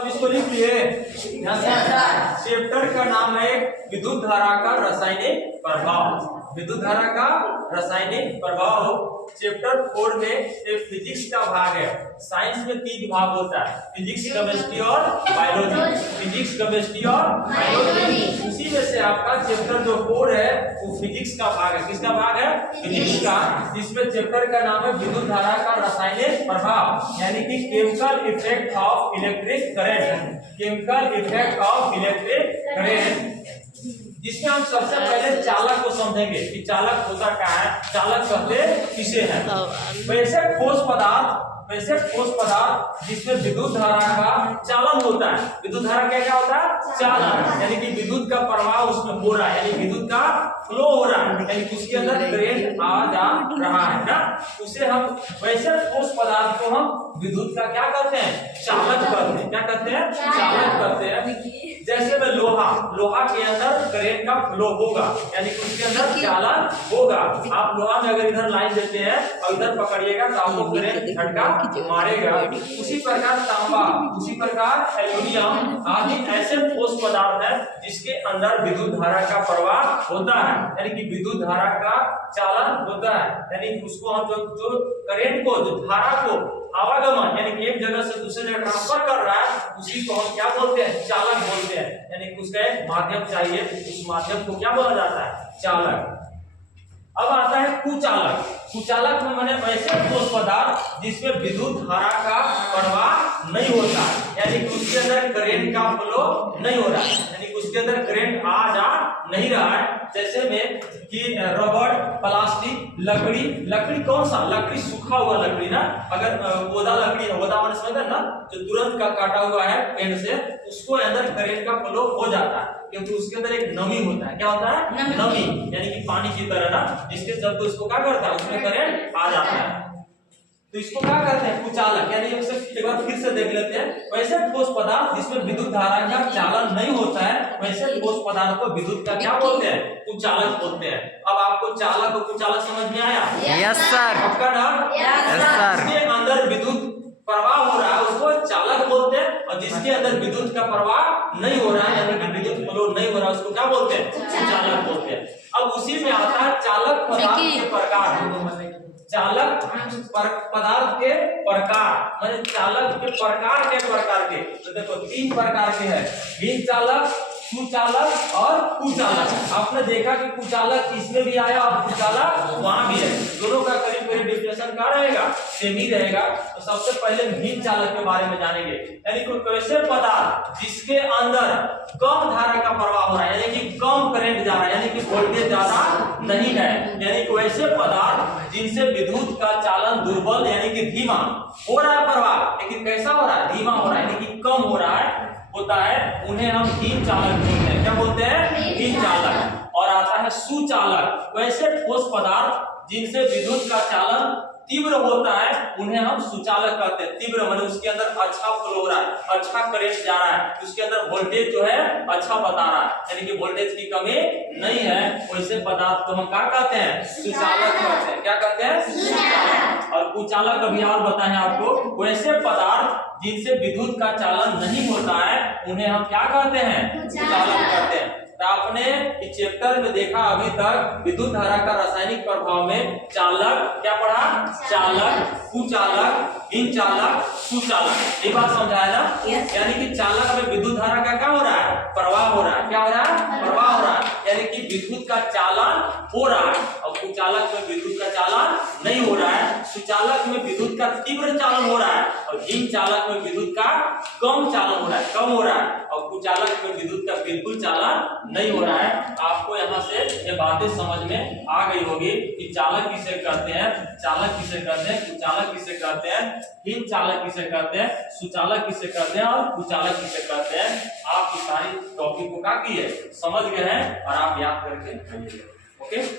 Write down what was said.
सब इसको लिख लिए। चैप्टर का नाम है विद्युत धारा का रासायनिक प्रभाव। विद्युत धारा का रासायनिक प्रभाव चैप्टर 4 में एक फिजिक्स का भाग है। साइंस में 3 भाग होता है, फिजिक्स, केमिस्ट्री और बायोलॉजी। फिजिक्स, केमिस्ट्री और बायोलॉजी, उसी में से आपका चैप्टर जो 4 है वो फिजिक्स का भाग है। किसका भाग है? फिजिक्स का। जिसमें चैप्टर का नाम है विद्युत धारा का रासायनिक प्रभाव, यानी कि chemical effect of electric current. Chemical effect of electric current, जिसमें हम सबसे पहले चालक को समझेंगे कि चालक होता क्या है, चालक कहते किसे हैं। वैसे ठोस पदार्थ जिसमें विद्युत धारा का चालन होता है। विद्युत धारा क्या होता है? चालन, यानी कि विद्युत का प्रवाह उसमें हो रहा है, यानी विद्युत का फ्लो हो रहा है, यानी उसके अंदर करंट आ जा रहा है ना। उसे हम वैसे ठोस पदार्थ को हम विद्युत का क्या करते हैं? चालक करते हैं। क्या करते हैं? चालक करते हैं। जैसे में लोहा के अंदर करंट का फ्लो होगा, यानी कि उसके अंदर चालन होगा। आप लोहा में अगर इधर लाइन देते हैं और इधर पकड़िएगा तो आपको करंट झटका मारेगा। उसी प्रकार तांबा, उसी प्रकार एल्युमिनियम आदि ऐसे ठोस पदार्थ है जिसके अंदर विद्युत धारा का प्रवाह होता है, यानी कि विद्युत धारा का चालन होता है। यानी उसको हम जो करंट को, जो धारा को आवागमन, यानी कि एक जगह से दूसरे जगह ट्रांसफर कर रहा है, उसी को हम क्या बोलते हैं? चालक बोलते हैं। यानी कि उसका एक माध्यम चाहिए, उस माध्यम को क्या बोला जाता है? चालक। अब आता है कुचालक। कुचालक में माने वैसे ठोस पदार्थ जिसमें विद्युत धारा का प्रवाह नहीं होता, यानी कि उसके अंदर करंट का फ्लो नहीं हो रहा है, यानी कि उसके अंदर करंट आ जा नहीं रहा है। जैसे में कि रबड़, प्लास्टिक, लकड़ी कौन सा? लकड़ी सूखा हुआ लकड़ी ना, अगर ओदा लकड़ी है, ओदा मैंने समझा ना, जो तुरंत का काटा हुआ है पेड़ से, उसको अंदर करंट का फ्लो हो जाता है, क्योंकि उसके अंदर एक नमी होता है। क्या होता है? नमी, यानी कि पानी की तरह ना, जिसके जब तो उसको क्या करता है? उसमें करंट आ जाता है। तो इसको क्या कहते हैं? कुचालक। यानी एक बार फिर से देख लेते हैं। वैसे ठोस पदार्थ जिसमें विद्युत धारा का चालन नहीं होता है, वैसे ठोस पदार्थ को विद्युत का क्या बोलते हैं? कुचालक बोलते हैं। अब आपको चालक और कुचालक समझ में आया? Yes sir. आपका नाम? Yes sir. जिसके अंदर विद्युत प्रवाह हो रहा है उसको चालक बोलते हैं, और जिसके अंदर विद्युत का प्रवाह नहीं हो रहा है, यानी कि विद्युत फ्लो नहीं हो रहा है, उसको क्या बोलते हैं? कुचालक बोलते हैं। अब उसी में आता है चालक पदार्थ के प्रकार। चालक पदार्थ के प्रकार, मतलब चालक के प्रकार के तो देखो 3 प्रकार के हैं, भिन्न चालक, सुचालक और कुचालक। आपने देखा कि कुचालक इसमें भी आया और कुचालक वहां भी है, दोनों का करीब करीब डेफिनेशन क्या रहेगा? सेम ही रहेगा। तो सबसे पहले भिन्न चालक के बारे में जानेंगे, यानी कोई वैसे पदार्थ जिसके अंदर कम धारा का प्रवाह हो रहा है, यानी कि कम करंट जा रहा है, यानी कि वोल्टेज ज्यादा नहीं है, यानी कि वैसे पदार्थ जिनसे विद्युत का चालन दुर्बल, यानी कि धीमा हो रहा है प्रवाह, लेकिन कैसा हो रहा है? धीमा हो रहा है, यानी कि कम हो रहा है होता है, उन्हें हम भिन्न चालक बोलते हैं। क्या बोलते हैं? भिन्न चालक। और आता है सुचालक। वैसे ठोस पदार्थ जिनसे विद्युत का चालन तीव्र होता है, उन्हें हम सुचालक कहते हैं। तीव्र माने उसके अंदर अच्छा फ्लो हो रहा है, अच्छा करंट जा रहा है, उसके अंदर वोल्टेज जो है अच्छा बता रहा है, यानी कि वोल्टेज की कमी नहीं है, वैसे पदार्थ को हम क्या कहते हैं? सुचालक कहते हैं। क्या कहते हैं? सुचालक। और कुचालक अभी और बताएं आपको, वैसे पदार्थ जिनसे विद्युत का चालन नहीं होता है, उन्हें हम क्या कहते हैं? कुचालक कहते हैं। तो आपने इस चैप्टर में देखा अभी तक विद्युत धारा का रासायनिक प्रभाव में चालक क्या पढ़ा? चालक, कुचालक, भिन्न चालक, सुचालक। ये बात समझाया ना? यानी कि चालक में विद्युत धारा का क्या हो रहा है? प्रवाह हो रहा है। क्या हो रहा है? प्रवाह हो रहा है, यानी कि विद्युत का चालन हो रहा है। और कुचालक में विद्युत का चालन नहीं हो रहा है। सुचालक में विद्युत का तीव्र चालन हो रहा है, और भिन्न चालक में विद्युत का कम चालन हो रहा है, कम हो रहा है, और कुचालक में विद्युत का बिल्कुल चालन नहीं हो रहा है। आपको यहाँ से ये बातें समझ में आ गई होगी कि चालक किसे कहते हैं, चालक किसे कहते हैं, कुचालक किसे कहते हैं, भिन्न चालक किसे कहते हैं, सुचालक किसे कहते हैं और कुचालक किसे कहते हैं। आप इस सारी टॉपिक को क्या किए? समझ गए हैं और आप याद करके ओके।